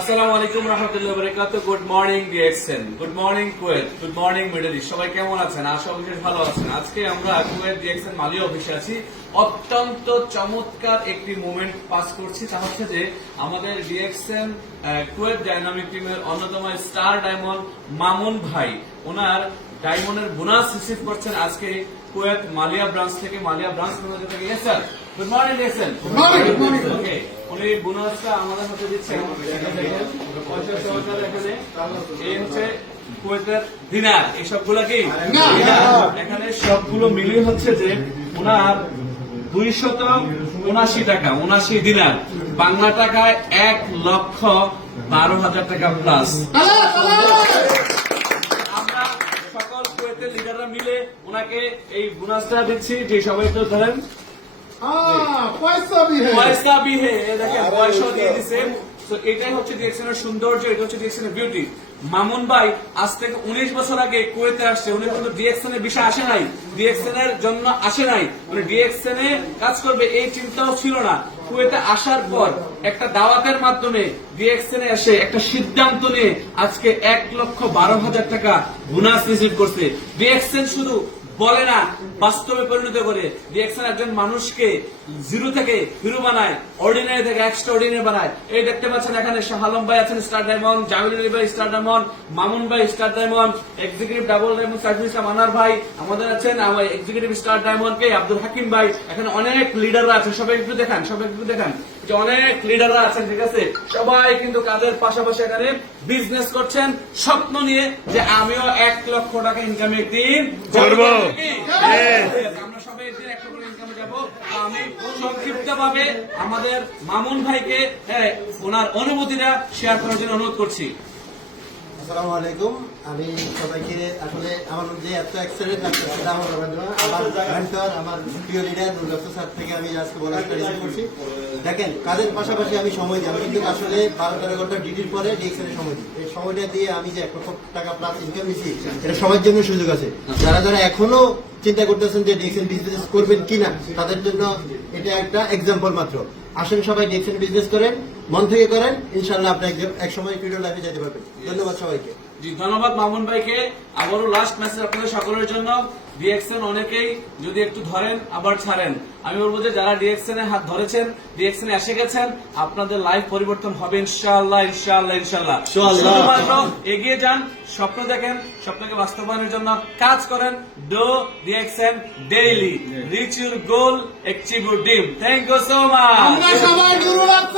আসসালামু আলাইকুম রহমতুল্লাহ বরকাত good morning DXN good morning Kuwait good morning Middle East সবাই কেমন আছেন? আশা বিশেষ ভালো আছেন। আজকে আমরা কুয়েত ডিএক্সএন মালি অফিসে আছি। অত্যন্ত চমৎকার একটি মুভমেন্ট পাস করছি। তা হচ্ছে যে আমাদের ডিএক্সএন কুয়েত ডাইনামিক টিমের অন্যতম স্টার ডায়মন্ড মামুন ভাই। ওনার ডায়মন্ডের বোনাস রিসিভ করছেন আজকে কুয়েত মালিয়া ব্রাঞ্চ থেকে মালিয়া ব্রাঞ্চ ম্যানেজার থেকে। Yes sir good morning DXN okay উনি বোনাসটা আমাদের হাতে দিচ্ছেন। এই হচ্ছে কুয়েতের দিনার এই সবগুলো কি এখানে সবগুলো মিলিয়ে হচ্ছে যে ওনার দুইশত উনাশি টাকা উনাশি দিনার বাংলা টাকায় এক লক্ষ বারো হাজার টাকা প্লাস লিডাররা মিলে ওনাকে এই দিচ্ছি যে সবাই ধরেন এটাই হচ্ছে সৌন্দর্য এটা হচ্ছে বিউটি মামুন ভাই আজ থেকে উনিশ বছর আগে কুয়েতে আসছে উনি কিন্তু ডিএক্সএনের বিষয় আসে নাই ডিএক্সএন এর জন্য আসে নাই। মানে ডিএক্সএন এ কাজ করবে এই চিন্তাও ছিল না। কুয়েতে আসার পর একটা দাওয়াতের মাধ্যমে এসে একটা সিদ্ধান্ত নিয়ে আজকে এক লক্ষ বারো হাজার টাকা বোনাস রিসিভ করছে। ডিএক্সন শুধু বলে না, বাস্তবে পরিণত করে। ডিএক্সন একজন মানুষকে জিরো থেকে হিরো বানায় অর্ডিনারি থেকে এক্সট্রা অর্ডিনারি বানায়, এই দেখতে পাচ্ছেন এখানে শাহ আলম ভাই আছেন, স্টার ডায়মন্ড জামিল আলী ভাই, স্টার ডায়মন্ড, মামুন ভাই, star diamond executive double diamond, Saiful Islam Anar ভাই, আমাদের আছেন আমার এক্সিকিউটিভ স্টার ডায়মন্ড কে আব্দুল হাকিম ভাই। এখানে অনেক লিডাররা আছে, সবাই একটু দেখান, সবাই একটু দেখান। যে অনেক লিডাররা আছেন ঠিক আছে? সবাই কিন্তু কাজের পাশাপাশি এখানে বিজনেস করছেন। স্বপ্ন নিয়ে যে আমিও এক লক্ষ টাকা ইনকাম একদিন করব। আমরা সবাই একদিন এক লক্ষ ইনকামে যাব আমি সংক্ষিপ্ত ভাবে আমাদের মামুন ভাইকে হ্যাঁ, ওনার অনুমতিটা শেয়ার করার জন্য অনুরোধ করছি। আসসালামু আলাইকুম। আমি সবাইকে আসলে আমার মধ্যে এত সেটা আমার আমার আমার প্রিয় লিডার স্যার থেকে আমি আজকে রিসিভ করছি দেখেন, কাজের পাশাপাশি আমি সময় দিই। আমি কিন্তু আসলে বারো তেরো ঘণ্টা ডিউটির পরে সময় দিই। এই সময়টা দিয়ে আমি যে এক লক্ষ টাকা প্লাস ইনকাম এটা সবার জন্য সুযোগ আছে। যারা যারা এখনও চিন্তা করতেছেন যে ডিএক্সএন বিজনেস করবেন কিনা, তাদের জন্য এটা একটা এক্সাম্পল মাত্র। আসেন সবাই ডিএক্সএন বিজনেস করেন। মন থেকে করেন ইনশাল্লাহ আপনি একদম এক সময় ভিডিও লাইফে যেতে পারবেন। ধন্যবাদ সবাইকে। জি ধন্যবাদ মামুন ভাইকে। আবারও লাস্ট মেসেজ আপনাদের সকলের জন্য। ডিএক্সএন অনেকেই যদি একটু ধরেন আবার ছাড়েন। আমি বলব যে যারা ডিএক্সএন এর হাত ধরেছেন ডিএক্সএন এসে গেছেন আপনাদের লাইফ পরিবর্তন হবে ইনশাআল্লাহ ইনশাআল্লাহ ইনশাআল্লাহ। শুধুমাত্র এগিয়ে যান স্বপ্ন দেখেন স্বপ্নকে বাস্তবায়নের জন্য কাজ করেন। Do DXN daily reach your goal achieve your dream thank you so much আমরা সবাই গুরু লাগছে